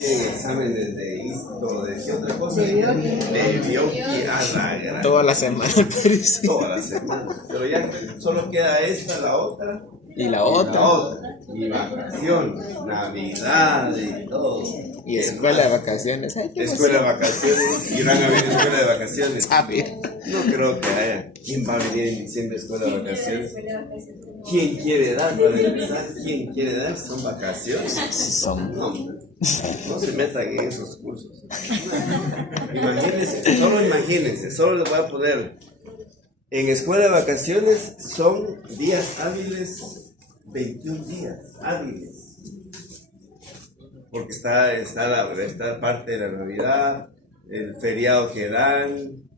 exámenes de esto, de qué otra cosa, de Bioki a la gran. Toda la semana, parece. Toda la semana. Pero ya solo queda esta, la otra. Y la otra. Y vacaciones, Navidad y todo. Y escuela de vacaciones. Ay, escuela de vacaciones. Irán a ver escuela de vacaciones. ¿Sabe? No creo que haya. ¿Quién va a venir en diciembre a escuela de vacaciones? ¿Quién quiere dar para empezar? ¿Quién quiere dar? Son vacaciones. Son. No se metan en esos cursos. Imagínense, solo les voy a poner. En escuela de vacaciones son días hábiles, 21 días hábiles. Porque está esta parte de la Navidad, el feriado que dan,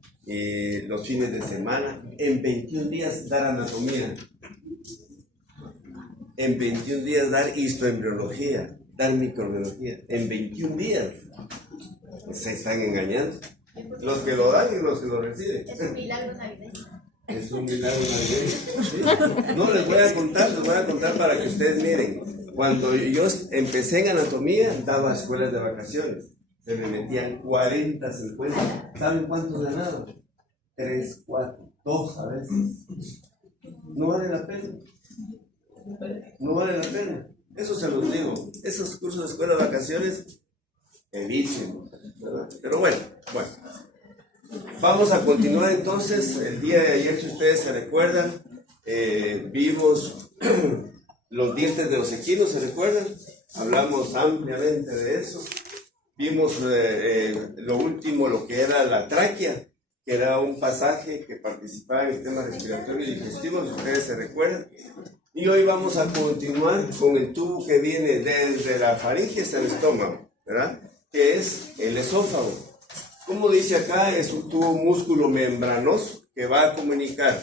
los fines de semana. En 21 días dar anatomía. En 21 días dar histoembriología, dar microbiología. En 21 días. Se están engañando. Los que lo dan y los que lo reciben. Es un milagro navideño. Es un milagro navideño. ¿Sí? No, les voy a contar para que ustedes miren. Cuando yo empecé en anatomía, daba escuelas de vacaciones. Se me metían 40, 50. ¿Saben cuántos ganaba? 3, 4, 2 a veces. No vale la pena. No vale la pena. Eso se los digo. Esos cursos de escuela de vacaciones, eviten. Pero bueno. Vamos a continuar entonces. El día de ayer, si ustedes se recuerdan, vimos los dientes de los equinos, ¿se recuerdan? Hablamos ampliamente de eso. Vimos lo último, lo que era la tráquea, que era un pasaje que participaba en el sistema respiratorio y digestivo, si ustedes se recuerdan. Y hoy vamos a continuar con el tubo que viene desde la faringe hasta el estómago, ¿verdad? Que es el esófago. Como dice acá, es un tubo músculo membranoso que va a comunicar,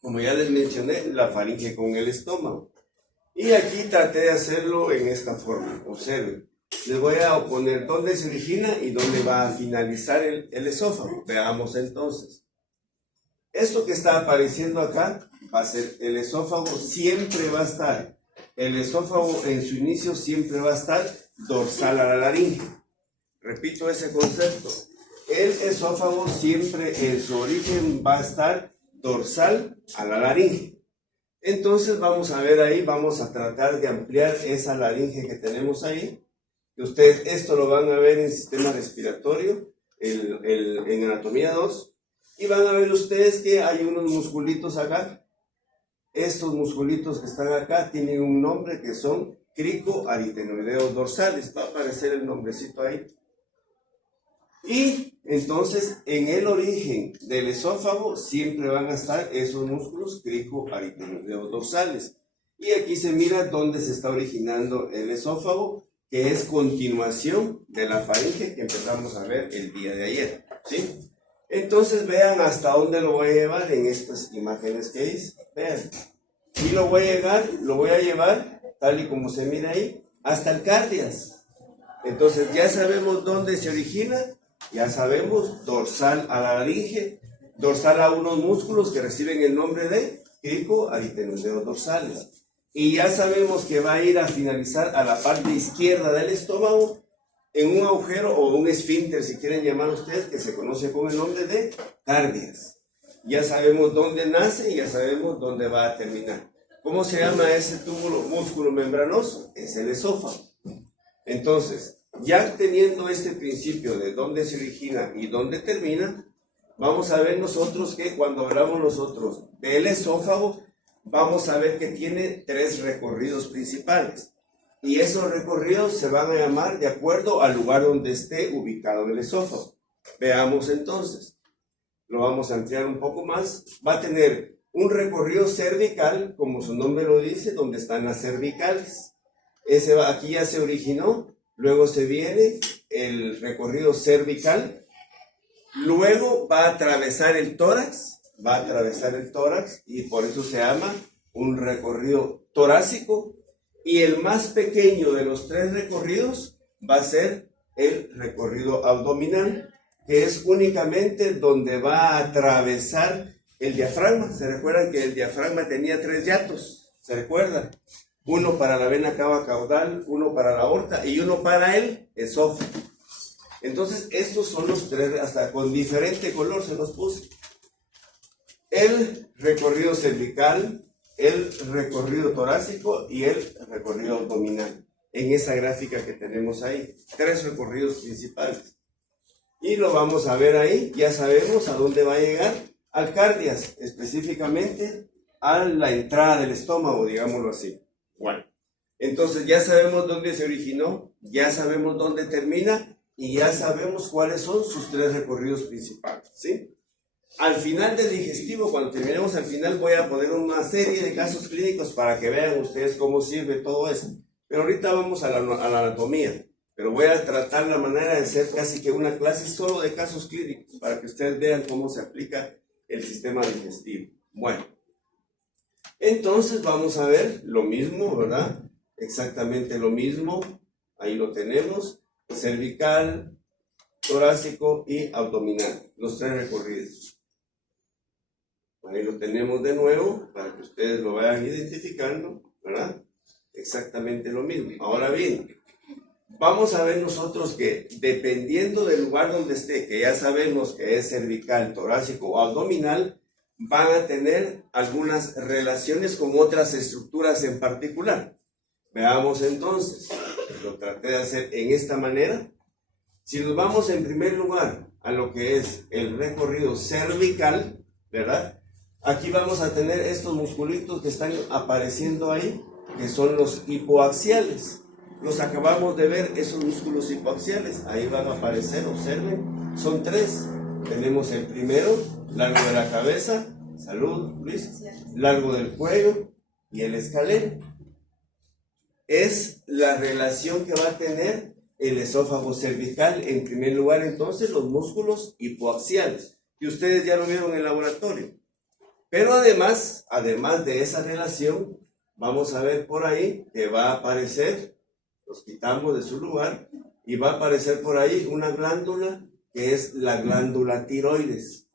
como ya les mencioné, la faringe con el estómago. Y aquí traté de hacerlo en esta forma. Observen. Les voy a poner dónde se origina y dónde va a finalizar el esófago. Veamos entonces. Esto que está apareciendo acá va a ser el esófago, siempre va a estar. El esófago en su inicio siempre va a estar dorsal a la laringe. Repito ese concepto. El esófago siempre en su origen va a estar dorsal a la laringe. Entonces vamos a ver ahí, vamos a tratar de ampliar esa laringe que tenemos ahí. Que ustedes esto lo van a ver en sistema respiratorio, en anatomía 2. Y van a ver ustedes que hay unos musculitos acá. Estos musculitos que están acá tienen un nombre que son cricoaritenoideos dorsales. Va a aparecer el nombrecito ahí. Y entonces en el origen del esófago siempre van a estar esos músculos cricoaritenoideos dorsales. Y aquí se mira dónde se está originando el esófago, que es continuación de la faringe que empezamos a ver el día de ayer, ¿sí? Entonces vean hasta dónde lo voy a llevar en estas imágenes que hice. Vean. Y lo voy a llevar, tal y como se mira ahí, hasta el cardias. Entonces ya sabemos dónde se origina, ya sabemos dorsal a la laringe, dorsal a unos músculos que reciben el nombre de cricoaritenoideos dorsales. Y ya sabemos que va a ir a finalizar a la parte izquierda del estómago en un agujero o un esfínter, si quieren llamar ustedes, que se conoce con el nombre de cardias. Ya sabemos dónde nace y ya sabemos dónde va a terminar. ¿Cómo se llama ese túbulo músculo membranoso? Es el esófago. Entonces, ya teniendo este principio de dónde se origina y dónde termina, vamos a ver nosotros que cuando hablamos nosotros del esófago, vamos a ver que tiene 3 recorridos principales. Y esos recorridos se van a llamar de acuerdo al lugar donde esté ubicado el esófago. Veamos entonces. Lo vamos a ampliar un poco más. Va a tener un recorrido cervical, como su nombre lo dice, donde están las cervicales. Aquí ya se originó. Luego se viene el recorrido cervical. Luego va a atravesar el tórax. Y por eso se llama un recorrido torácico. Y el más pequeño de los 3 recorridos va a ser el recorrido abdominal, que es únicamente donde va a atravesar el diafragma. ¿Se recuerdan que el diafragma tenía 3 hiatos? ¿Se recuerdan? uno para la vena cava caudal, uno para la aorta y uno para el esófago. Entonces, estos son los tres, hasta con diferente color se los puse. El recorrido cervical, el recorrido torácico y el recorrido abdominal. En esa gráfica que tenemos ahí, tres recorridos principales. Y lo vamos a ver ahí, ya sabemos a dónde va a llegar, al cardias, específicamente a la entrada del estómago, digámoslo así. Bueno, entonces ya sabemos dónde se originó, ya sabemos dónde termina y ya sabemos cuáles son sus tres recorridos principales, ¿sí? Al final del digestivo, cuando terminemos al final, voy a poner una serie de casos clínicos para que vean ustedes cómo sirve todo esto. Pero ahorita vamos a la anatomía. Pero voy a tratar la manera de hacer casi que una clase solo de casos clínicos para que ustedes vean cómo se aplica el sistema digestivo. Bueno, entonces vamos a ver lo mismo, ¿verdad? Exactamente lo mismo. Ahí lo tenemos. Cervical, torácico y abdominal. Los tres recorridos. Ahí lo tenemos de nuevo para que ustedes lo vayan identificando, ¿verdad? Exactamente lo mismo. Ahora bien, vamos a ver nosotros que dependiendo del lugar donde esté, que ya sabemos que es cervical, torácico o abdominal, van a tener algunas relaciones con otras estructuras en particular. Veamos entonces, lo traté de hacer en esta manera. Si nos vamos en primer lugar a lo que es el recorrido cervical, ¿verdad? Aquí vamos a tener estos musculitos que están apareciendo ahí, que son los hipoaxiales. Los acabamos de ver, esos músculos hipoaxiales, ahí van a aparecer, observen, son tres. Tenemos el primero, largo de la cabeza, salud, Luis, largo del cuello y el escaleno. Es la relación que va a tener el esófago cervical, en primer lugar entonces los músculos hipoaxiales, que ustedes ya lo vieron en el laboratorio. Pero además de esa relación, vamos a ver por ahí que va a aparecer, los quitamos de su lugar, y va a aparecer por ahí una glándula que es la glándula tiroides.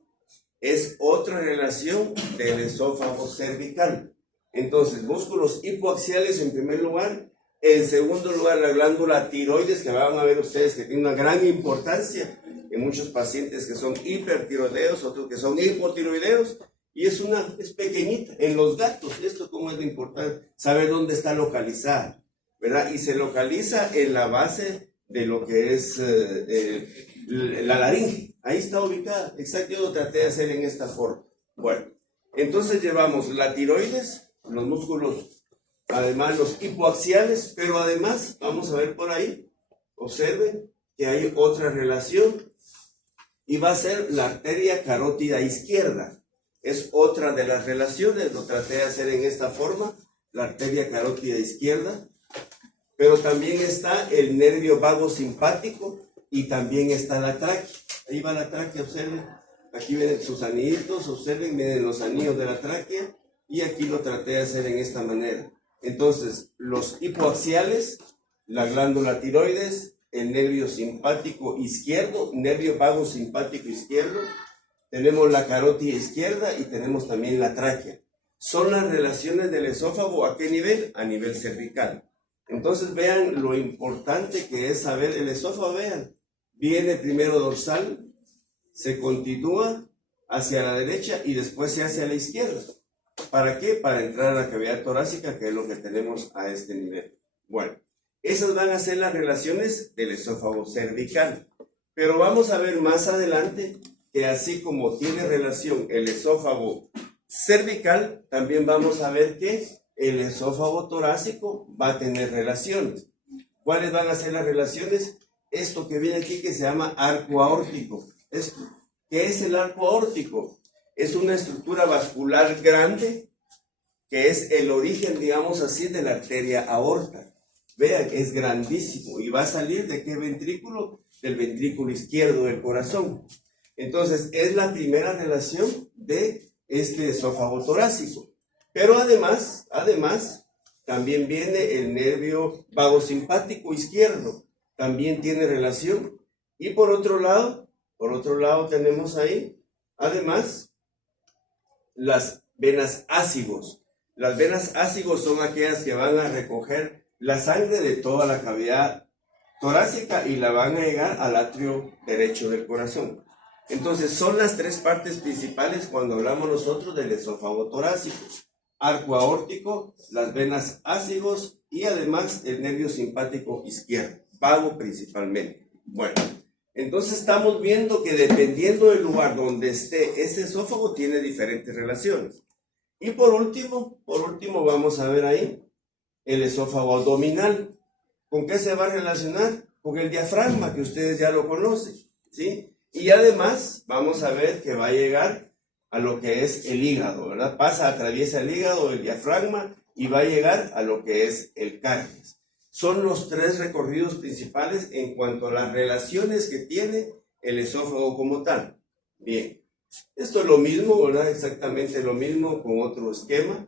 Es otra relación del esófago cervical. Entonces, músculos hipoaxiales en primer lugar. En segundo lugar, la glándula tiroides, que van a ver ustedes que tiene una gran importancia en muchos pacientes que son hipertiroideos, otros que son hipotiroideos. Y es pequeñita. En los gatos, esto como es lo importante, saber dónde está localizada, ¿verdad? Y se localiza en la base de lo que es la laringe. Ahí está ubicada. Exacto, yo lo traté de hacer en esta forma. Bueno, entonces llevamos la tiroides, los músculos, además los hipoaxiales, pero además, vamos a ver por ahí, observen que hay otra relación y va a ser la arteria carótida izquierda. Es otra de las relaciones, lo traté de hacer en esta forma, la arteria carótida izquierda, pero también está el nervio vago simpático y también está la tráquea. Ahí va la tráquea, observen, aquí vienen sus anillitos, observen, miren los anillos de la tráquea, y aquí lo traté de hacer en esta manera. Entonces, los hipoaxiales, la glándula tiroides, el nervio simpático izquierdo, nervio vago simpático izquierdo, tenemos la carótida izquierda y tenemos también la tráquea. Son las relaciones del esófago, ¿a qué nivel? A nivel cervical. Entonces vean lo importante que es saber el esófago, vean. Viene primero dorsal, se continúa hacia la derecha y después se hace a la izquierda. ¿Para qué? Para entrar a la cavidad torácica, que es lo que tenemos a este nivel. Bueno, esas van a ser las relaciones del esófago cervical. Pero vamos a ver más adelante que así como tiene relación el esófago cervical, también vamos a ver que el esófago torácico va a tener relaciones. ¿Cuáles van a ser las relaciones? Esto que viene aquí que se llama arco aórtico. ¿Qué es el arco aórtico? Es una estructura vascular grande que es el origen, digamos así, de la arteria aorta. Vean, es grandísimo y va a salir ¿de qué ventrículo? Del ventrículo izquierdo del corazón. Entonces, es la primera relación de este esófago torácico. Pero además, también viene el nervio vagosimpático izquierdo. También tiene relación. Y por otro lado tenemos ahí, además, las venas ácigos. Las venas ácigos son aquellas que van a recoger la sangre de toda la cavidad torácica y la van a llegar al atrio derecho del corazón. Entonces son las tres partes principales cuando hablamos nosotros del esófago torácico: arco aórtico, las venas ácigos y además el nervio simpático izquierdo, vago principalmente. Bueno, entonces estamos viendo que dependiendo del lugar donde esté ese esófago tiene diferentes relaciones. Y por último vamos a ver ahí el esófago abdominal. ¿Con qué se va a relacionar? Con el diafragma, que ustedes ya lo conocen, ¿sí? Y además vamos a ver que va a llegar a lo que es el hígado, ¿verdad? Atraviesa el hígado, el diafragma, y va a llegar a lo que es el cardias. Son los tres recorridos principales en cuanto a las relaciones que tiene el esófago como tal. Bien, esto es lo mismo, ¿verdad? Exactamente lo mismo con otro esquema.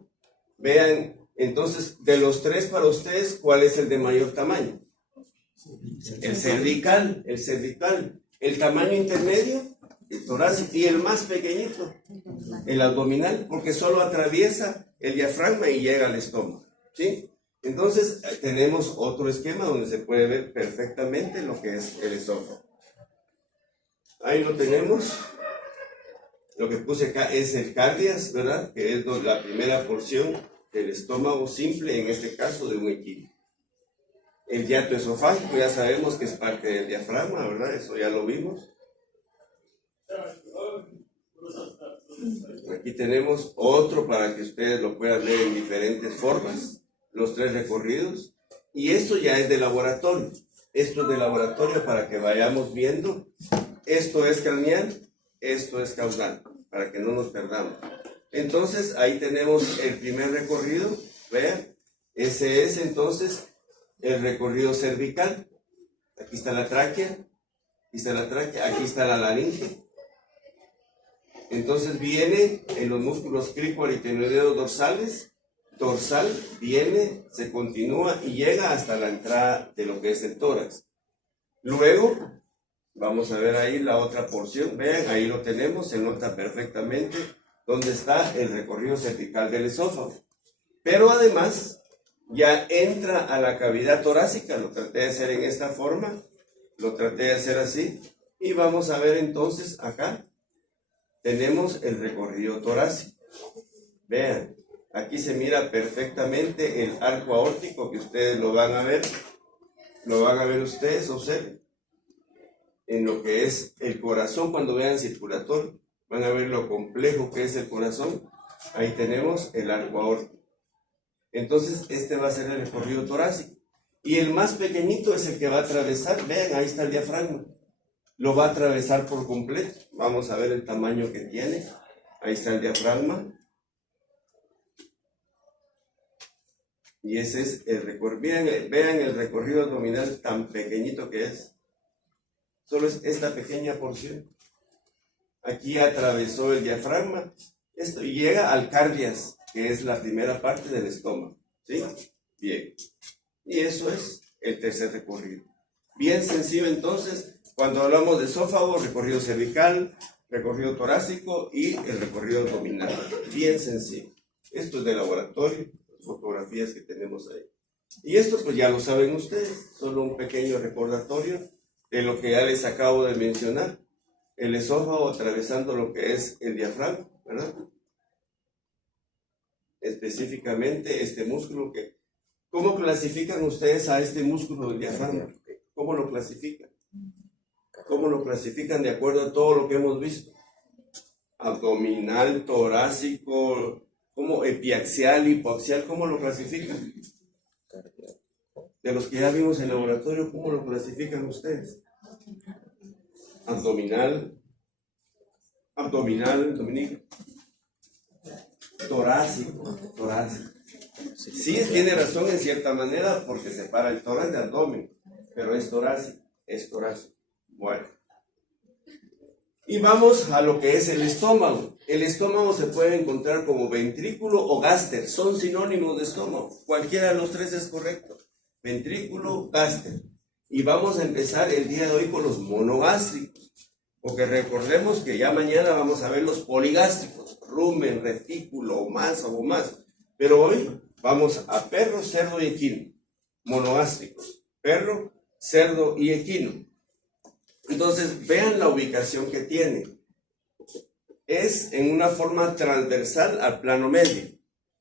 Vean, entonces, de los tres para ustedes, ¿cuál es el de mayor tamaño? El cervical. El tamaño intermedio, el torácico, y el más pequeñito, el abdominal, porque solo atraviesa el diafragma y llega al estómago, ¿sí? Entonces, tenemos otro esquema donde se puede ver perfectamente lo que es el esófago. Ahí lo tenemos. Lo que puse acá es el cardias, ¿verdad? Que es la primera porción del estómago simple, en este caso de un equino. El hiato esofágico ya sabemos que es parte del diafragma, ¿verdad? Eso ya lo vimos. Aquí tenemos otro para que ustedes lo puedan ver en diferentes formas, los tres recorridos. Y esto ya es de laboratorio. Esto es de laboratorio para que vayamos viendo. Esto es craneal, esto es caudal, para que no nos perdamos. Entonces, ahí tenemos el primer recorrido. Vean, ese es entonces el recorrido cervical. Aquí está la tráquea, aquí está la laringe. Entonces viene en los músculos cricoaritenoideos dorsales, dorsal, viene, se continúa y llega hasta la entrada de lo que es el tórax. Luego, vamos a ver ahí la otra porción. Vean, ahí lo tenemos, se nota perfectamente dónde está el recorrido cervical del esófago. Pero además, ya entra a la cavidad torácica. Lo traté de hacer en esta forma, lo traté de hacer así, y vamos a ver entonces acá tenemos el recorrido torácico. Vean, aquí se mira perfectamente el arco aórtico, que ustedes lo van a ver ustedes, observen, en lo que es el corazón. Cuando vean circulatorio, van a ver lo complejo que es el corazón. Ahí tenemos el arco aórtico. Entonces, este va a ser el recorrido torácico. Y el más pequeñito es el que va a atravesar. Vean, ahí está el diafragma. Lo va a atravesar por completo. Vamos a ver el tamaño que tiene. Ahí está el diafragma. Y ese es el recorrido. Vean el recorrido abdominal tan pequeñito que es. Solo es esta pequeña porción. Aquí atravesó el diafragma. Esto llega al cardias, que es la primera parte del estómago. ¿Sí? Bien. Y eso es el tercer recorrido. Bien sencillo entonces, cuando hablamos de esófago, recorrido cervical, recorrido torácico y el recorrido abdominal. Bien sencillo. Esto es de laboratorio, fotografías que tenemos ahí. Y esto pues ya lo saben ustedes, solo un pequeño recordatorio de lo que ya les acabo de mencionar. El esófago atravesando lo que es el diafragma, ¿verdad? Específicamente este músculo que... ¿Cómo clasifican ustedes a este músculo del diafragma? ¿Cómo lo clasifican? ¿Cómo lo clasifican de acuerdo a todo lo que hemos visto? Abdominal, torácico, ¿cómo? Epiaxial, hipoaxial, ¿cómo lo clasifican? De los que ya vimos en el laboratorio, ¿cómo lo clasifican ustedes? Abdominal, Dominique. Torácico. Sí, tiene razón en cierta manera porque separa el tórax del abdomen, pero es torácico. Bueno. Y vamos a lo que es el estómago. El estómago se puede encontrar como ventrículo o gáster, son sinónimos de estómago. Cualquiera de los tres es correcto. Ventrículo, gáster. Y vamos a empezar el día de hoy con los monogástricos, porque recordemos que ya mañana vamos a ver los poligástricos, rumen, retículo, masa o más. Pero hoy vamos a perro, cerdo y equino, monogástricos, perro, cerdo y equino. Entonces, vean la ubicación que tiene. Es en una forma transversal al plano medio.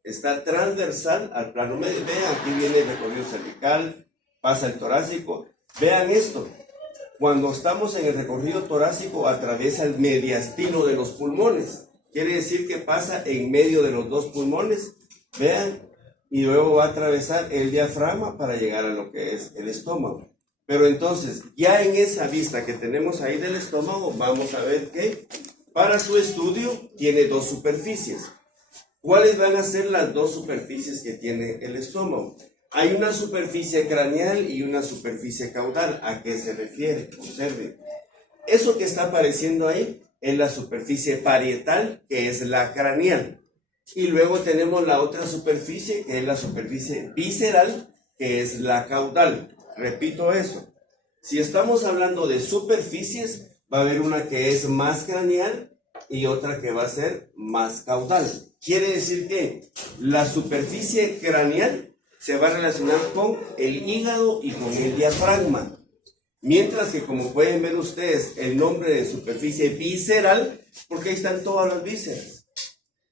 Está transversal al plano medio. Vean, aquí viene el recorrido cervical, pasa el torácico. Vean esto. Cuando estamos en el recorrido torácico, atraviesa el mediastino de los pulmones. Quiere decir que pasa en medio de los dos pulmones. Vean, y luego va a atravesar el diafragma para llegar a lo que es el estómago. Pero entonces, ya en esa vista que tenemos ahí del estómago, vamos a ver que para su estudio tiene dos superficies. ¿Cuáles van a ser las dos superficies que tiene el estómago? Hay una superficie craneal y una superficie caudal. ¿A qué se refiere? Observen. Eso que está apareciendo ahí es la superficie parietal, que es la craneal. Y luego tenemos la otra superficie, que es la superficie visceral, que es la caudal. Repito eso. Si estamos hablando de superficies, va a haber una que es más craneal y otra que va a ser más caudal. Quiere decir que la superficie craneal se va a relacionar con el hígado y con el diafragma. Mientras que, como pueden ver ustedes, el nombre de superficie visceral, porque ahí están todas las vísceras.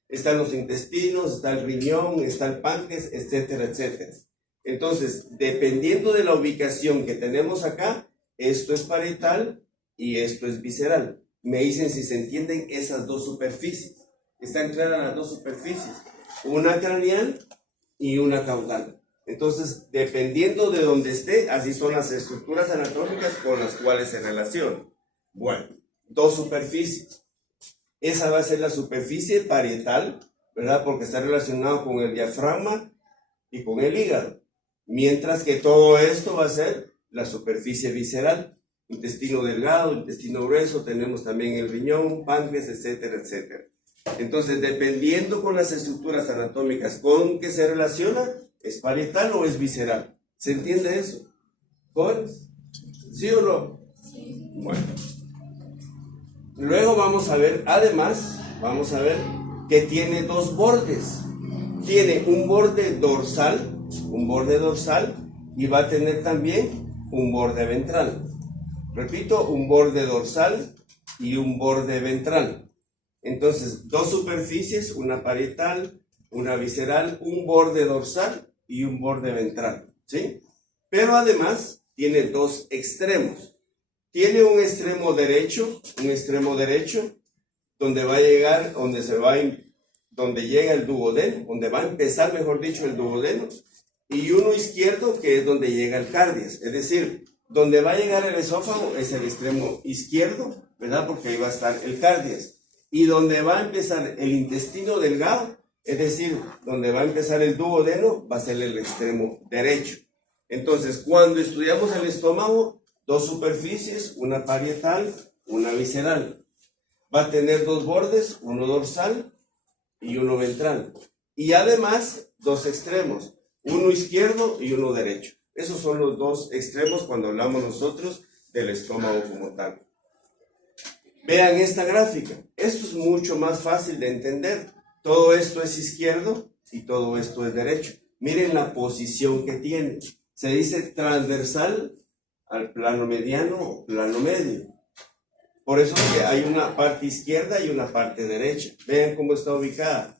Están los intestinos, está el riñón, está el páncreas, etcétera, etcétera. Entonces, dependiendo de la ubicación que tenemos acá, esto es parietal y esto es visceral. Me dicen si se entienden esas dos superficies. Están claras las dos superficies, una craneal y una caudal. Entonces, dependiendo de donde esté, así son las estructuras anatómicas con las cuales se relacionan. Bueno, dos superficies. Esa va a ser la superficie parietal, ¿verdad? Porque está relacionado con el diafragma y con el hígado. Mientras que todo esto va a ser la superficie visceral, intestino delgado, intestino grueso, tenemos también el riñón, páncreas, etcétera, etcétera. Entonces, dependiendo con las estructuras anatómicas con que se relaciona, ¿es parietal o es visceral? ¿Se entiende eso? ¿Jóvenes? ¿Sí o no? Sí. Bueno. Luego vamos a ver, además, vamos a ver que tiene dos bordes. Tiene un borde dorsal y va a tener también un borde ventral. Repito, un borde dorsal y un borde ventral. Entonces, dos superficies, una parietal, una visceral, un borde dorsal y un borde ventral, ¿sí? Pero además tiene dos extremos. Tiene un extremo derecho donde va a llegar, donde llega el duodeno, donde va a empezar, mejor dicho, el duodeno, y uno izquierdo que es donde llega el cardias, es decir, donde va a llegar el esófago es el extremo izquierdo, ¿verdad? Porque ahí va a estar el cardias. Y donde va a empezar el intestino delgado, es decir, donde va a empezar el duodeno, va a ser el extremo derecho. Entonces, cuando estudiamos el estómago, dos superficies, una parietal, una visceral. Va a tener dos bordes, uno dorsal y uno ventral. Y además, dos extremos, uno izquierdo y uno derecho. Esos son los dos extremos cuando hablamos nosotros del estómago como tal. Vean esta gráfica. Esto es mucho más fácil de entender. Todo esto es izquierdo y todo esto es derecho. Miren la posición que tiene. Se dice transversal al plano mediano o plano medio. Por eso es que hay una parte izquierda y una parte derecha. Vean cómo está ubicada.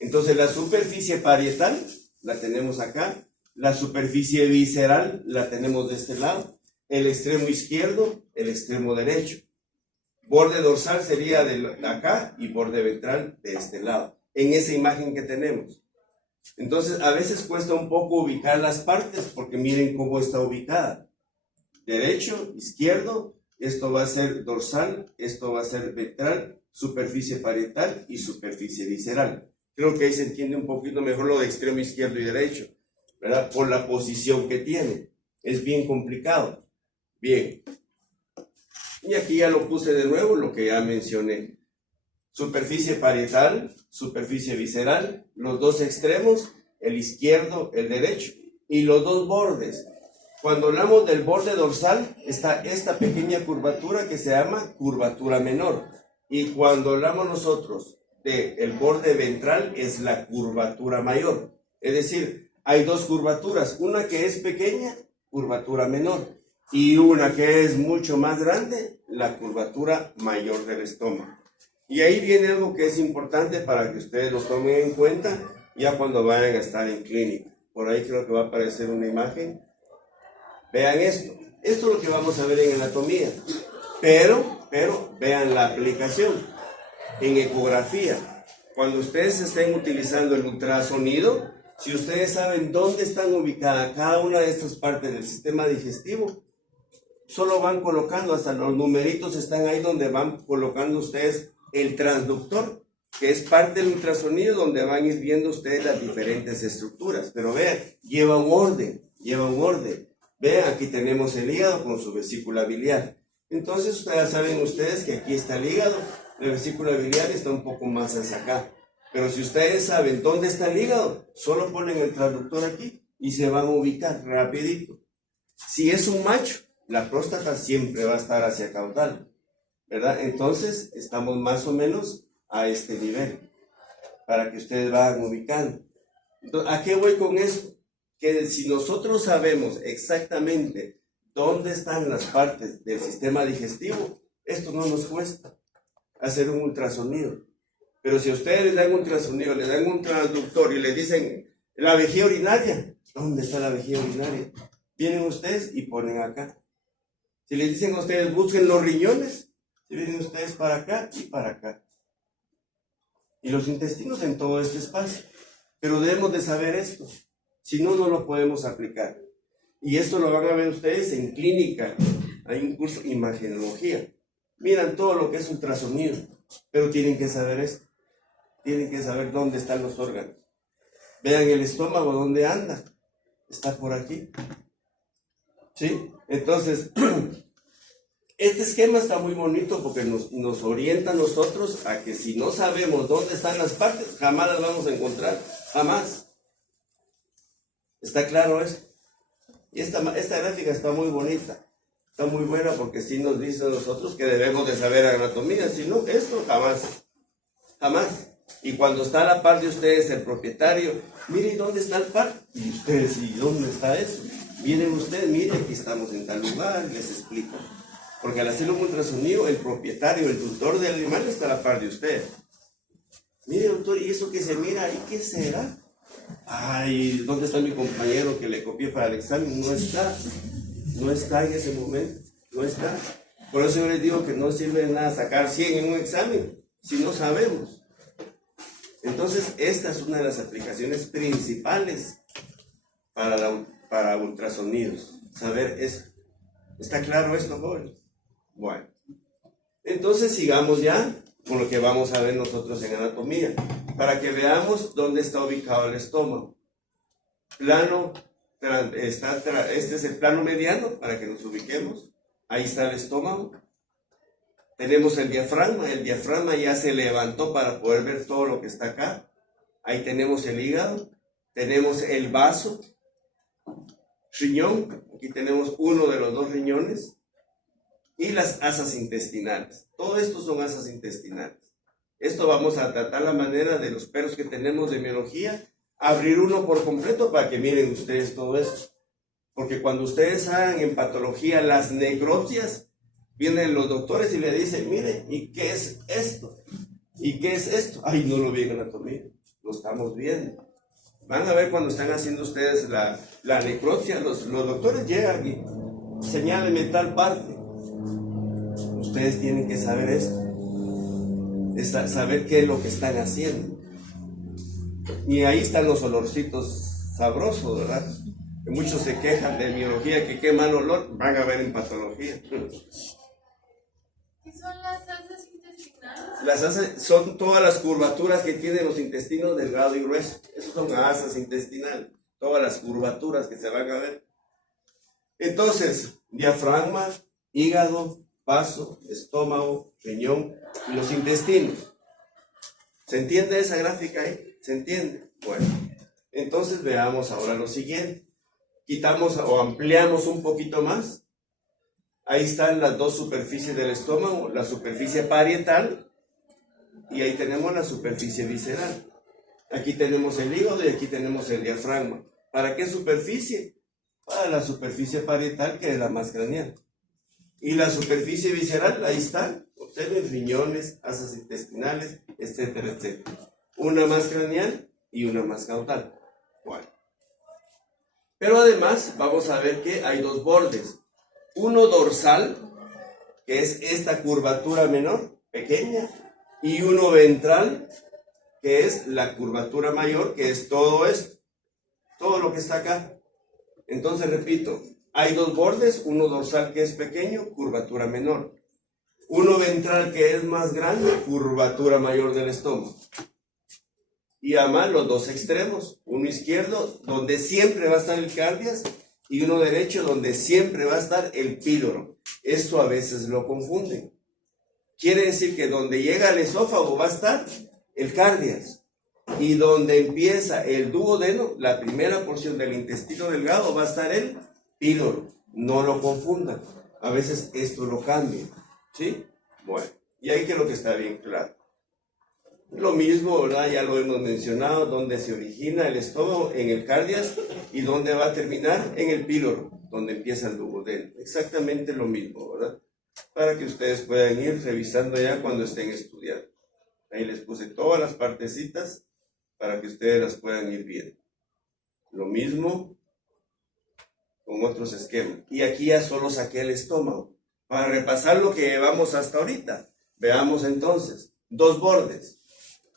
Entonces la superficie parietal la tenemos acá. La superficie visceral la tenemos de este lado. El extremo izquierdo, el extremo derecho. Borde dorsal sería de acá y borde ventral de este lado. En esa imagen que tenemos. Entonces a veces cuesta un poco ubicar las partes porque miren cómo está ubicada. Derecho, izquierdo, esto va a ser dorsal, esto va a ser ventral, superficie parietal y superficie visceral. Creo que ahí se entiende un poquito mejor lo de extremo izquierdo y derecho, ¿verdad? Por la posición que tiene. Es bien complicado. Bien. Y aquí ya lo puse de nuevo, lo que ya mencioné. Superficie parietal, superficie visceral, los dos extremos, el izquierdo, el derecho, y los dos bordes. Cuando hablamos del borde dorsal, está esta pequeña curvatura que se llama curvatura menor. Y cuando hablamos nosotros del borde ventral es la curvatura mayor. Es decir, hay dos curvaturas, una que es pequeña, curvatura menor, y una que es mucho más grande, la curvatura mayor del estómago. Y ahí viene algo que es importante para que ustedes lo tomen en cuenta ya cuando vayan a estar en clínica. Por ahí creo que va a aparecer una imagen. Vean esto. Esto es lo que vamos a ver en anatomía. Pero vean la aplicación. En ecografía, cuando ustedes estén utilizando el ultrasonido, si ustedes saben dónde están ubicadas cada una de estas partes del sistema digestivo, solo van colocando, hasta los numeritos están ahí donde van colocando ustedes el transductor, que es parte del ultrasonido donde van a ir viendo ustedes las diferentes estructuras. Pero vean, lleva un orden. Vean, aquí tenemos el hígado con su vesícula biliar. Entonces ustedes saben que aquí está el hígado, la vesícula biliar está un poco más hacia acá. Pero si ustedes saben dónde está el hígado, solo ponen el transductor aquí y se van a ubicar rapidito. Si es un macho, la próstata siempre va a estar hacia caudal, ¿verdad? Entonces estamos más o menos a este nivel, para que ustedes vayan ubicando. Entonces, ¿a qué voy con eso? Que si nosotros sabemos exactamente dónde están las partes del sistema digestivo, esto no nos cuesta hacer un ultrasonido. Pero si ustedes le dan un ultrasonido, le dan un transductor y le dicen la vejiga urinaria, ¿dónde está la vejiga urinaria? Vienen ustedes y ponen acá. Si les dicen a ustedes busquen los riñones, si vienen ustedes para acá y para acá. Y los intestinos en todo este espacio. Pero debemos de saber esto. Si no, no lo podemos aplicar. Y esto lo van a ver ustedes en clínica. Hay un curso de imagenología. Miran todo lo que es ultrasonido. Pero tienen que saber esto. Tienen que saber dónde están los órganos. Vean el estómago, dónde anda. Está por aquí. ¿Sí? Entonces, este esquema está muy bonito porque nos orienta a nosotros a que si no sabemos dónde están las partes, jamás las vamos a encontrar. Jamás. ¿Está claro esto? Y esta gráfica está muy bonita. Está muy buena porque sí nos dice a nosotros que debemos de saber anatomía. Si no, esto jamás. Jamás. Y cuando está a la par de ustedes el propietario, miren dónde está el par. Y ustedes, ¿y dónde está eso? Vienen ustedes, miren, aquí estamos en tal lugar, les explico. Porque al hacer un ultrasonido, el propietario, el tutor del animal está a la par de usted. Mire, doctor, ¿y eso que se mira ahí qué será? Ay, ¿dónde está mi compañero que le copié para el examen? No está en ese momento, no está. Por eso yo les digo que no sirve de nada sacar 100 en un examen, si no sabemos. Entonces, esta es una de las aplicaciones principales para ultrasonidos. Saber esto. ¿Está claro esto, jóvenes? Bueno. Entonces, sigamos ya con lo que vamos a ver nosotros en anatomía. Para que veamos dónde está ubicado el estómago. Este es el plano mediano, para que nos ubiquemos. Ahí está el estómago. Tenemos el diafragma ya se levantó para poder ver todo lo que está acá. Ahí tenemos el hígado, tenemos el vaso, riñón, aquí tenemos uno de los dos riñones, y las asas intestinales. Todo esto son asas intestinales. Esto vamos a tratar la manera de los perros que tenemos de biología, abrir uno por completo para que miren ustedes todo esto. Porque cuando ustedes hagan en patología las necropsias, vienen los doctores y le dicen, mire, ¿y qué es esto? ¿Y qué es esto? Ay, no lo vi en anatomía, lo estamos viendo. Van a ver cuando están haciendo ustedes la necropsia, los doctores llegan y señálenme tal parte. Ustedes tienen que saber esto, saber qué es lo que están haciendo. Y ahí están los olorcitos sabrosos, ¿verdad? Que muchos se quejan de biología, que qué mal olor, van a ver en patología. ¿Qué son las asas intestinales? Las asas son todas las curvaturas que tienen los intestinos delgado y grueso. Esas son asas intestinales. Todas las curvaturas que se van a ver. Entonces, diafragma, hígado, vaso, estómago, riñón y los intestinos. ¿Se entiende esa gráfica ahí? ¿Se entiende? Bueno, entonces veamos ahora lo siguiente. Quitamos o ampliamos un poquito más. Ahí están las dos superficies del estómago, la superficie parietal y ahí tenemos la superficie visceral. Aquí tenemos el hígado y aquí tenemos el diafragma. ¿Para qué superficie? Para la superficie parietal, que es la más craneal. Y la superficie visceral, ahí está. Observen riñones, asas intestinales, etcétera, etcétera. Una más craneal y una más caudal. Bueno. Pero además vamos a ver que hay dos bordes. Uno dorsal, que es esta curvatura menor, pequeña, y uno ventral, que es la curvatura mayor, que es todo esto, todo lo que está acá. Entonces repito, hay dos bordes, uno dorsal que es pequeño, curvatura menor. Uno ventral que es más grande, curvatura mayor del estómago. Y además los dos extremos, uno izquierdo, donde siempre va a estar el cardias, y uno derecho, donde siempre va a estar el píloro. Esto a veces lo confunden. Quiere decir que donde llega el esófago va a estar el cardias, y donde empieza el duodeno, la primera porción del intestino delgado, va a estar el píloro. No lo confundan. A veces esto lo cambia. ¿Sí? Bueno, y ahí creo que está bien claro. Lo mismo, ¿verdad? Ya lo hemos mencionado, donde se origina el estómago, en el cardias, y donde va a terminar, en el píloro, donde empieza el duodeno. Exactamente lo mismo, ¿verdad? Para que ustedes puedan ir revisando ya cuando estén estudiando. Ahí les puse todas las partecitas para que ustedes las puedan ir viendo. Lo mismo con otros esquemas. Y aquí ya solo saqué el estómago. Para repasar lo que llevamos hasta ahorita, veamos entonces, dos bordes.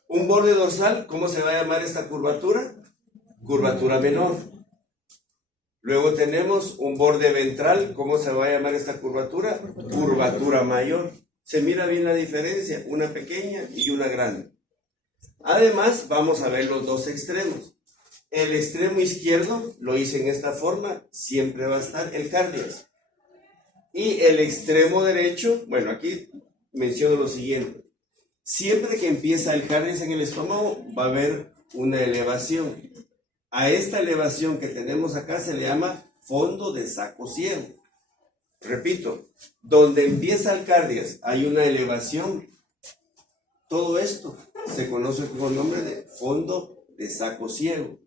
Un borde dorsal, ¿cómo se va a llamar esta curvatura? Curvatura menor. Luego tenemos un borde ventral, ¿cómo se va a llamar esta curvatura? Curvatura mayor. Se mira bien la diferencia, una pequeña y una grande. Además, vamos a ver los dos extremos. El extremo izquierdo, lo hice en esta forma, siempre va a estar el cardias. Y el extremo derecho, bueno, aquí menciono lo siguiente. Siempre que empieza el cardias en el estómago, va a haber una elevación. A esta elevación que tenemos acá se le llama fondo de saco ciego. Repito, donde empieza el cardias hay una elevación. Todo esto se conoce con el nombre de fondo de saco ciego.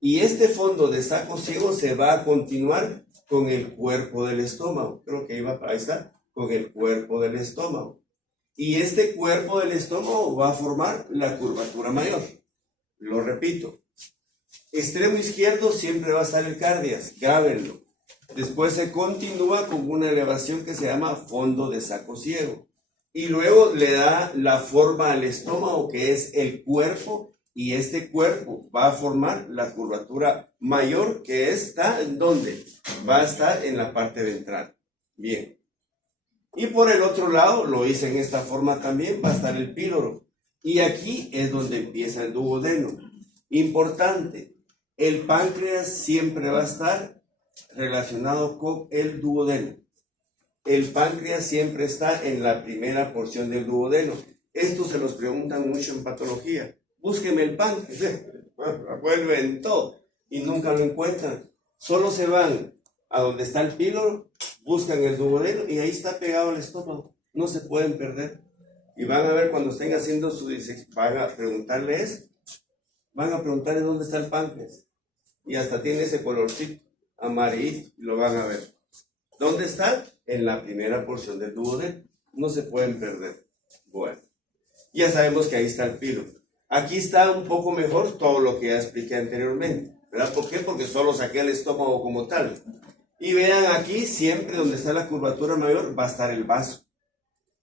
Y este fondo de saco ciego se va a continuar con el cuerpo del estómago. Creo que iba, ahí está, con el cuerpo del estómago. Y este cuerpo del estómago va a formar la curvatura mayor. Lo repito. Extremo izquierdo siempre va a estar el cardias, grábenlo. Después se continúa con una elevación que se llama fondo de saco ciego. Y luego le da la forma al estómago, que es el cuerpo, y este cuerpo va a formar la curvatura mayor, que está ¿en dónde? Va a estar en la parte ventral. Bien. Y por el otro lado, lo hice en esta forma también, va a estar el píloro. Y aquí es donde empieza el duodeno. Importante, el páncreas siempre va a estar relacionado con el duodeno. El páncreas siempre está en la primera porción del duodeno. Esto se los preguntan mucho en patología. Búsqueme el páncreas. Vuelven todo y nunca lo encuentran. Solo se van a donde está el píloro, buscan el duodeno y ahí está pegado al estómago. No se pueden perder. Y van a ver cuando estén haciendo su disección, van a preguntarle eso. Van a preguntarle dónde está el páncreas. Y hasta tiene ese colorcito amarillo, y lo van a ver. ¿Dónde está? En la primera porción del duodeno. No se pueden perder. Bueno, ya sabemos que ahí está el píloro. Aquí está un poco mejor todo lo que ya expliqué anteriormente, ¿verdad? ¿Por qué? Porque solo saqué el estómago como tal. Y vean aquí, siempre donde está la curvatura mayor va a estar el vaso.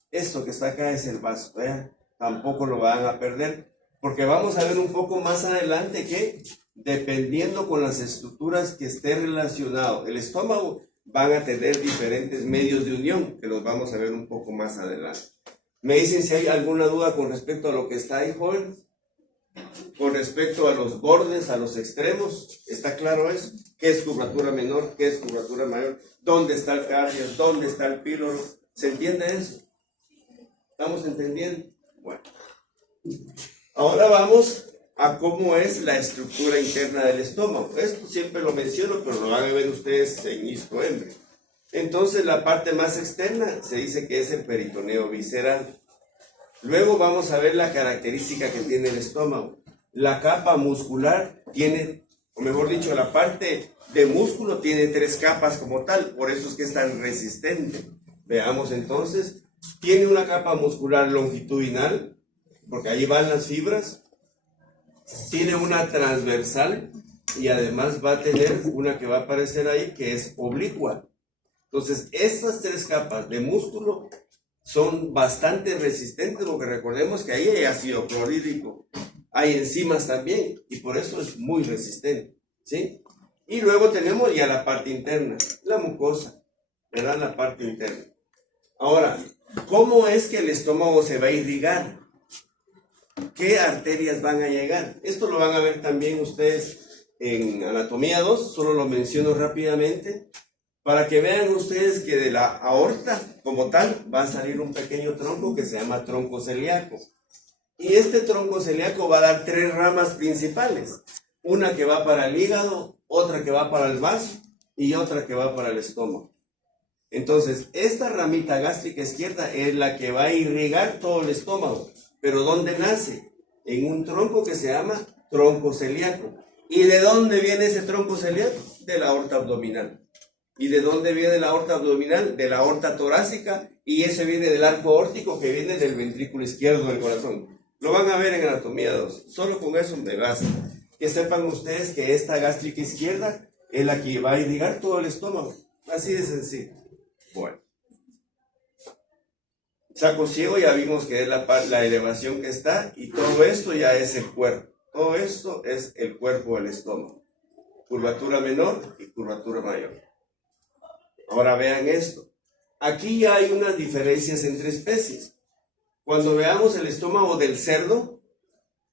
Esto que está acá es el vaso, vean. Tampoco lo van a perder, porque vamos a ver un poco más adelante que dependiendo con las estructuras que esté relacionado el estómago, van a tener diferentes medios de unión, que los vamos a ver un poco más adelante. Me dicen si hay alguna duda con respecto a lo que está ahí, jóvenes. Con respecto a los bordes, a los extremos, ¿está claro eso? ¿Qué es curvatura menor? ¿Qué es curvatura mayor? ¿Dónde está el cardias? ¿Dónde está el píloro? ¿Se entiende eso? ¿Estamos entendiendo? Bueno. Ahora vamos a cómo es la estructura interna del estómago. Esto siempre lo menciono, pero lo van a ver ustedes en histoembre. Entonces, la parte más externa se dice que es el peritoneo visceral. Luego vamos a ver la característica que tiene el estómago. La capa muscular tiene, o mejor dicho, la parte de músculo tiene 3 capas como tal, por eso es que es tan resistente. Veamos entonces, tiene una capa muscular longitudinal, porque ahí van las fibras, tiene una transversal y además va a tener una que va a aparecer ahí que es oblicua. Entonces, estas 3 capas de músculo son bastante resistentes, porque recordemos que ahí hay ácido clorhídrico, hay enzimas también, y por eso es muy resistente, ¿sí? Y luego tenemos ya la parte interna, la mucosa, ¿verdad? La parte interna. Ahora, ¿cómo es que el estómago se va a irrigar? ¿Qué arterias van a llegar? Esto lo van a ver también ustedes en Anatomía 2, solo lo menciono rápidamente, para que vean ustedes que de la aorta como tal va a salir un pequeño tronco que se llama tronco celíaco. Y este tronco celíaco va a dar 3 ramas principales. Una que va para el hígado, otra que va para el vaso y otra que va para el estómago. Entonces, esta ramita gástrica izquierda es la que va a irrigar todo el estómago. ¿Pero dónde nace? En un tronco que se llama tronco celíaco. ¿Y de dónde viene ese tronco celíaco? De la aorta abdominal. ¿Y de dónde viene la aorta abdominal? De la aorta torácica, y ese viene del arco aórtico que viene del ventrículo izquierdo del corazón. Lo van a ver en Anatomía 2. Solo con eso me basta. Que sepan ustedes que esta gástrica izquierda es la que va a irrigar todo el estómago. Así de sencillo. Bueno. Saco ciego ya vimos que es la elevación que está, y todo esto ya es el cuerpo. Todo esto es el cuerpo del estómago. Curvatura menor y curvatura mayor. Ahora vean esto. Aquí ya hay unas diferencias entre especies. Cuando veamos el estómago del cerdo,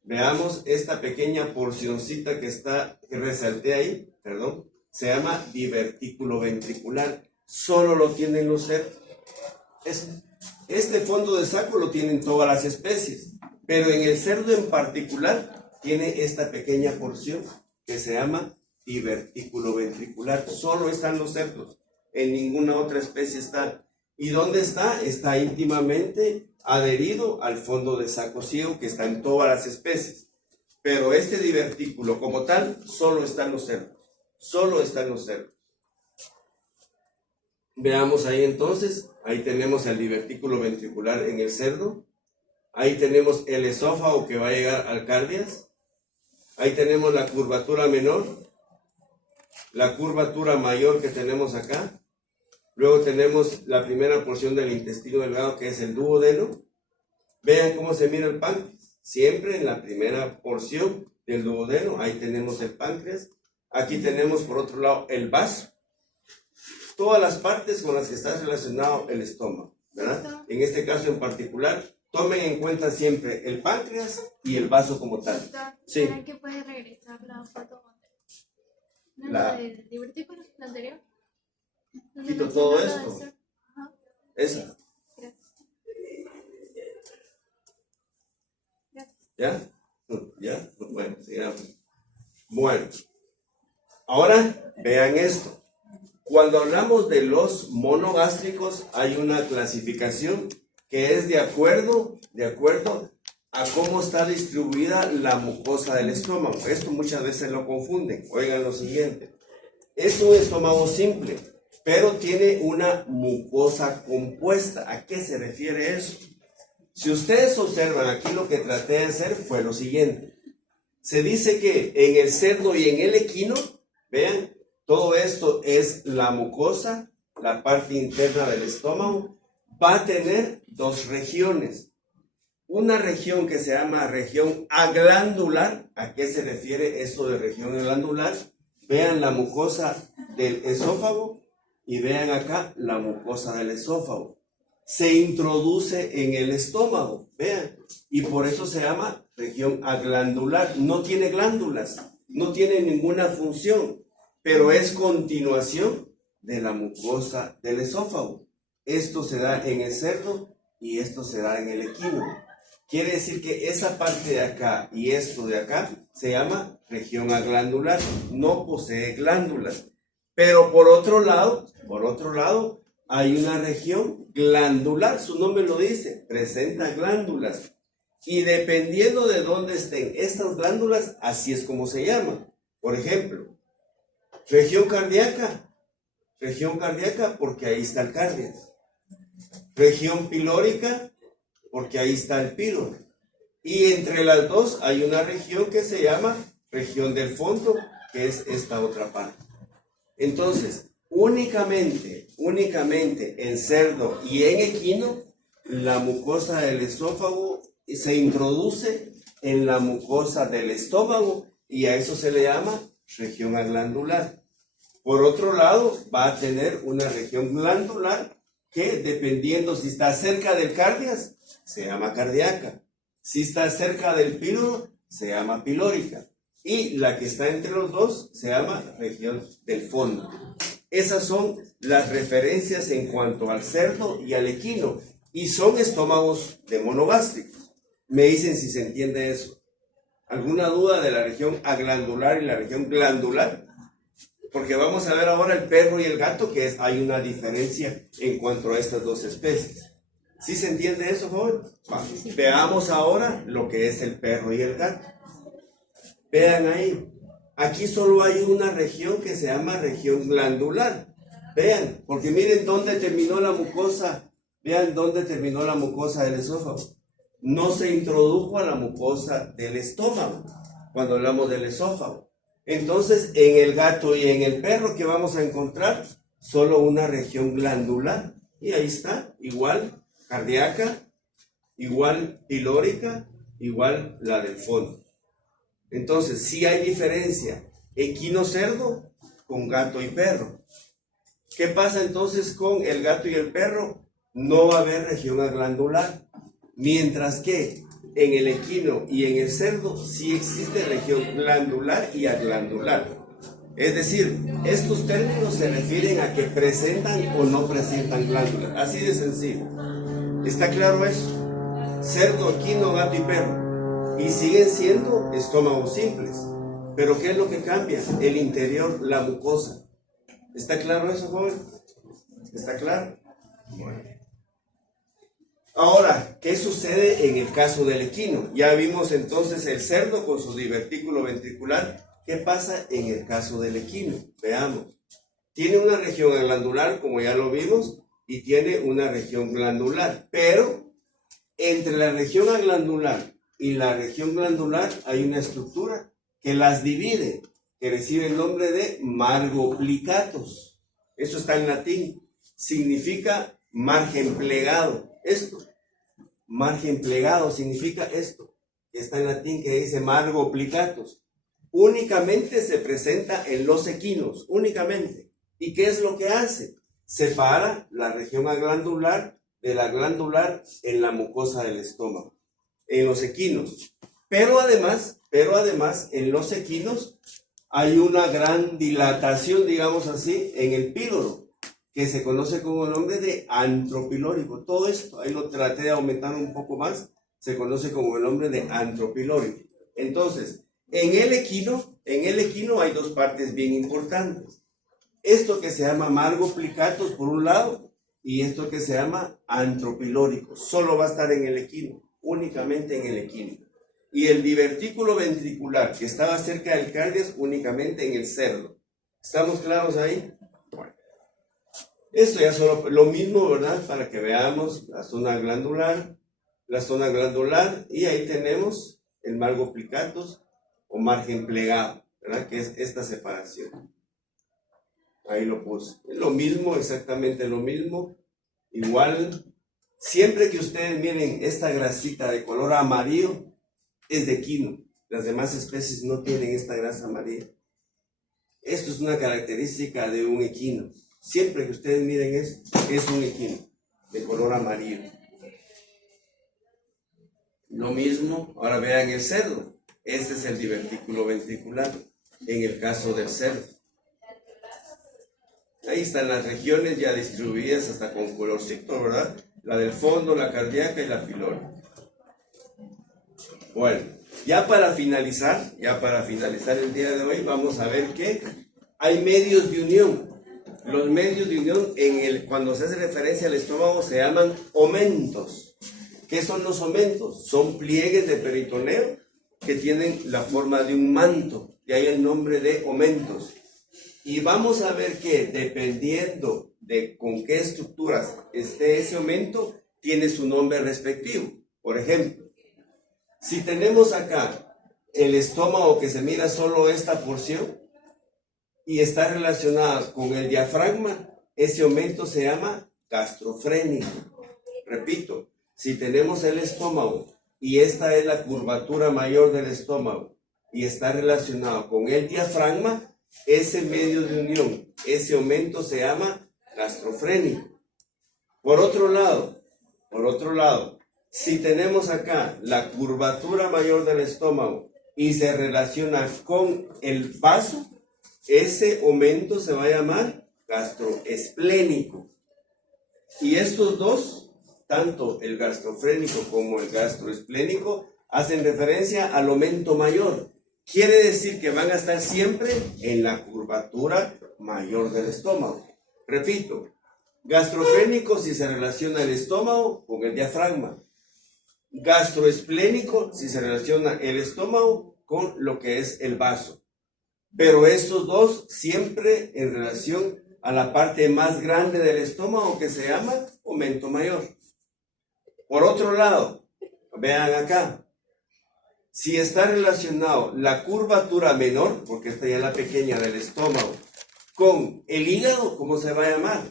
veamos esta pequeña porcioncita que resalté ahí, perdón, se llama divertículo ventricular. Solo lo tienen los cerdos. Este fondo de saco lo tienen todas las especies, pero en el cerdo en particular tiene esta pequeña porción que se llama divertículo ventricular. Solo están los cerdos. En ninguna otra especie está. ¿Y dónde está? Está íntimamente adherido al fondo de saco ciego que está en todas las especies. Pero este divertículo como tal, solo está en los cerdos. Solo está en los cerdos. Veamos ahí entonces. Ahí tenemos el divertículo ventricular en el cerdo. Ahí tenemos el esófago que va a llegar al cardias. Ahí tenemos la curvatura menor. La curvatura mayor que tenemos acá. Luego tenemos la primera porción del intestino delgado que es el duodeno. Vean cómo se mira el páncreas. Siempre en la primera porción del duodeno, ahí tenemos el páncreas. Aquí tenemos por otro lado el vaso. Todas las partes con las que está relacionado el estómago, ¿verdad? En este caso en particular, tomen en cuenta siempre el páncreas y el vaso como tal. Sí. ¿Será que puede regresar la foto? ¿No la del divertículo, la anterior? Quito todo esto. Esa. ¿Ya? ¿Ya? Bueno, sigamos. Bueno, ahora vean esto. Cuando hablamos de los monogástricos, hay una clasificación que es de acuerdo a cómo está distribuida la mucosa del estómago. Esto muchas veces lo confunden. Oigan lo siguiente. Es un estómago simple, pero tiene una mucosa compuesta. ¿A qué se refiere eso? Si ustedes observan aquí, lo que traté de hacer fue lo siguiente. Se dice que en el cerdo y en el equino, vean, todo esto es la mucosa, la parte interna del estómago, va a tener 2 regiones. Una región que se llama región aglandular. ¿A qué se refiere eso de región aglandular? Vean la mucosa del esófago y vean acá la mucosa del esófago. Se introduce en el estómago, vean, y por eso se llama región aglandular. No tiene glándulas, no tiene ninguna función, pero es continuación de la mucosa del esófago. Esto se da en el cerdo y esto se da en el equino. Quiere decir que esa parte de acá y esto de acá se llama región aglandular, no posee glándulas. Pero por otro lado, hay una región glandular, su nombre lo dice, presenta glándulas. Y dependiendo de dónde estén estas glándulas, así es como se llama. Por ejemplo, región cardíaca porque ahí está el cardiac. Región pilórica, porque ahí está el píloro. Y entre las dos hay una región que se llama región del fondo, que es esta otra parte. Entonces, únicamente en cerdo y en equino, la mucosa del esófago se introduce en la mucosa del estómago y a eso se le llama región glandular. Por otro lado, va a tener una región glandular que, dependiendo si está cerca del cardias, se llama cardíaca. Si está cerca del píloro, se llama pilórica. Y la que está entre los dos se llama región del fondo. Esas son las referencias en cuanto al cerdo y al equino. Y son estómagos de monogástricos. Me dicen si se entiende eso. ¿Alguna duda de la región aglandular y la región glandular? Porque vamos a ver ahora el perro y el gato, que hay una diferencia en cuanto a estas dos especies. ¿Sí se entiende eso, joven? Veamos ahora lo que es el perro y el gato. Vean ahí. Aquí solo hay una región que se llama región glandular. Vean, porque miren dónde terminó la mucosa. Vean dónde terminó la mucosa del esófago. No se introdujo a la mucosa del estómago cuando hablamos del esófago. Entonces, en el gato y en el perro, ¿qué vamos a encontrar? Solo una región glandular. Y ahí está, igual cardíaca, igual pilórica, igual la del fondo. Entonces, sí hay diferencia equino cerdo con gato y perro. ¿Qué pasa entonces con el gato y el perro? No va a haber región glandular. Mientras que en el equino y en el cerdo sí existe región glandular y aglandular. Es decir, estos términos se refieren a que presentan o no presentan glándulas. Así de sencillo. ¿Está claro eso? Cerdo, equino, gato y perro. Y siguen siendo estómagos simples. Pero ¿qué es lo que cambia? El interior, la mucosa. ¿Está claro eso, joven? ¿Está claro? Bueno. Ahora, ¿qué sucede en el caso del equino? Ya vimos entonces el cerdo con su divertículo ventricular. ¿Qué pasa en el caso del equino? Veamos. Tiene una región glandular, como ya lo vimos, y tiene una región glandular. Pero entre la región glandular y la región glandular hay una estructura que las divide, que recibe el nombre de margo plicatus. Eso está en latín. Significa margen plegado. Esto, margen plegado, significa esto, que está en latín, que dice margo plicatus. Únicamente se presenta en los equinos, únicamente. ¿Y qué es lo que hace? Separa la región glandular de la glandular en la mucosa del estómago, en los equinos. Pero además, en los equinos hay una gran dilatación, digamos así, en el píloro, que se conoce como el nombre de antropilórico. Todo esto, ahí lo traté de aumentar un poco más, se conoce como el nombre de antropilórico. Entonces, en el equino hay dos partes bien importantes. Esto que se llama margo plicatus por un lado, y esto que se llama antropilórico. Solo va a estar en el equino, únicamente en el equino. Y el divertículo ventricular, que estaba cerca del cardias, únicamente en el cerdo. ¿Estamos claros ahí? Bueno. Esto ya solo lo mismo, ¿verdad? Para que veamos la zona glandular, y ahí tenemos el margo plicatus o margen plegado, ¿verdad? Que es esta separación. Ahí lo puse. Es lo mismo, exactamente lo mismo. Igual, siempre que ustedes miren esta grasita de color amarillo, es de equino. Las demás especies no tienen esta grasa amarilla. Esto es una característica de un equino. Siempre que ustedes miren esto, es un equino de color amarillo. Lo mismo, ahora vean el cerdo. Este es el divertículo ventricular, en el caso del cerdo. Ahí están las regiones ya distribuidas hasta con colorcito, ¿verdad? La del fondo, la cardíaca y la pilórica. Bueno, ya para finalizar el día de hoy, vamos a ver que hay medios de unión. Los medios de unión, cuando se hace referencia al estómago, se llaman omentos. ¿Qué son los omentos? Son pliegues de peritoneo que tienen la forma de un manto, de ahí el nombre de omentos. Y vamos a ver que dependiendo de con qué estructuras esté ese aumento, tiene su nombre respectivo. Por ejemplo, si tenemos acá el estómago que se mira solo esta porción y está relacionada con el diafragma, ese aumento se llama gastrofrénico. Repito, si tenemos el estómago y esta es la curvatura mayor del estómago y está relacionado con el diafragma, ese medio de unión, ese aumento se llama gastrofrénico. Por otro lado, si tenemos acá la curvatura mayor del estómago y se relaciona con el vaso, ese aumento se va a llamar gastroesplénico. Y estos dos, tanto el gastrofrénico como el gastroesplénico, hacen referencia al aumento mayor. Quiere decir que van a estar siempre en la curvatura mayor del estómago. Repito, gastrofrénico si se relaciona el estómago con el diafragma. Gastroesplénico si se relaciona el estómago con lo que es el vaso. Pero estos dos siempre en relación a la parte más grande del estómago que se llama aumento mayor. Por otro lado, vean acá. Si está relacionado la curvatura menor, porque esta ya es la pequeña del estómago, con el hígado, ¿cómo se va a llamar?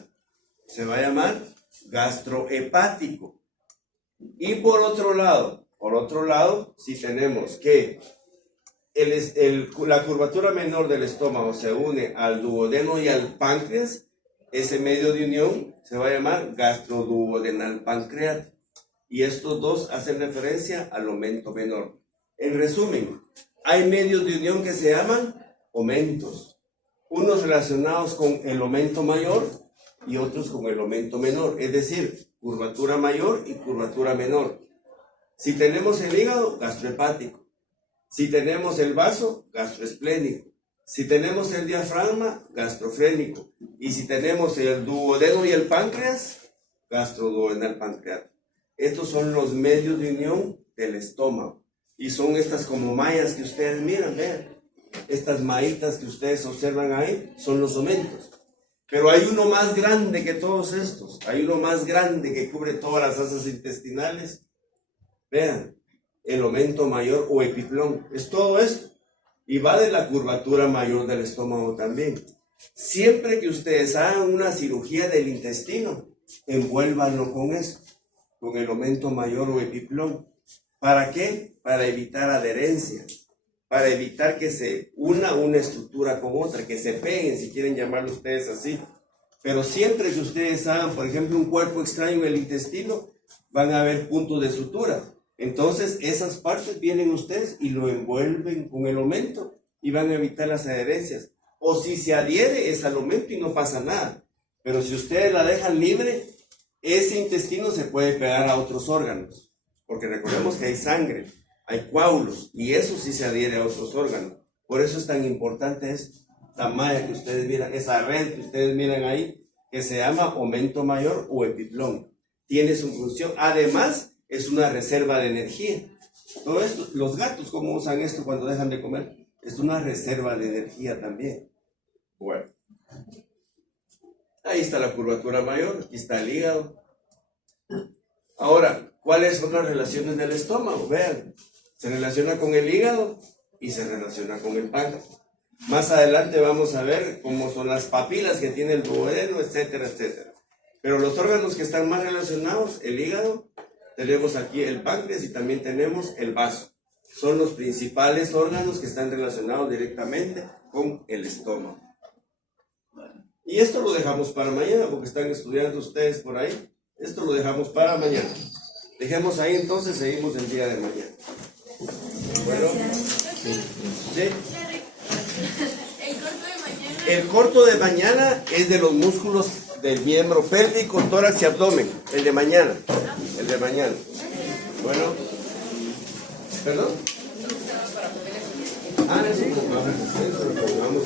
Se va a llamar gastrohepático. Y por otro lado, si tenemos que la curvatura menor del estómago se une al duodeno y al páncreas, ese medio de unión se va a llamar gastroduodenal pancreático. Y estos dos hacen referencia al aumento menor. En resumen, hay medios de unión que se llaman aumentos. Unos relacionados con el aumento mayor y otros con el aumento menor. Es decir, curvatura mayor y curvatura menor. Si tenemos el hígado, gastrohepático. Si tenemos el vaso, gastroesplénico. Si tenemos el diafragma, gastrofrénico. Y si tenemos el duodeno y el páncreas, gastroduodenal pancreático. Estos son los medios de unión del estómago. Y son estas como mallas que ustedes miran, vean. Estas mallitas que ustedes observan ahí son los aumentos. Pero hay uno más grande que todos estos. Hay uno más grande que cubre todas las asas intestinales. Vean, el aumento mayor o epiplón. Es todo esto. Y va de la curvatura mayor del estómago también. Siempre que ustedes hagan una cirugía del intestino, envuélvanlo con esto, con el aumento mayor o epiplón. ¿Para qué? Para evitar adherencia, para evitar que se una estructura con otra, que se peguen, si quieren llamarlo ustedes así. Pero siempre que ustedes hagan, por ejemplo, un cuerpo extraño en el intestino, van a haber puntos de sutura. Entonces, esas partes vienen ustedes y lo envuelven con el aumento y van a evitar las adherencias. O si se adhiere, es al aumento y no pasa nada. Pero si ustedes la dejan libre, ese intestino se puede pegar a otros órganos. Porque recordemos que hay sangre, hay coágulos, y eso sí se adhiere a otros órganos. Por eso es tan importante esta malla que ustedes miran, esa red que ustedes miran ahí, que se llama aumento mayor o epiplón. Tiene su función. Además, es una reserva de energía. Todo esto, los gatos, ¿cómo usan esto cuando dejan de comer? Es una reserva de energía también. Bueno. Ahí está la curvatura mayor, aquí está el hígado. Ahora, ¿cuáles son las relaciones del estómago? Vean, se relaciona con el hígado y se relaciona con el páncreas. Más adelante vamos a ver cómo son las papilas que tiene el duodeno, etcétera, etcétera. Pero los órganos que están más relacionados, el hígado, tenemos aquí el páncreas y también tenemos el vaso. Son los principales órganos que están relacionados directamente con el estómago. Y esto lo dejamos para mañana, porque están estudiando ustedes por ahí. Esto lo dejamos para mañana. Dejemos ahí entonces, seguimos el día de mañana. Bueno, ¿sí? El corto de mañana es de los músculos del miembro pélvico, tórax y abdomen. El de mañana. El de mañana. Bueno. ¿Perdón? Eso lo pongamos.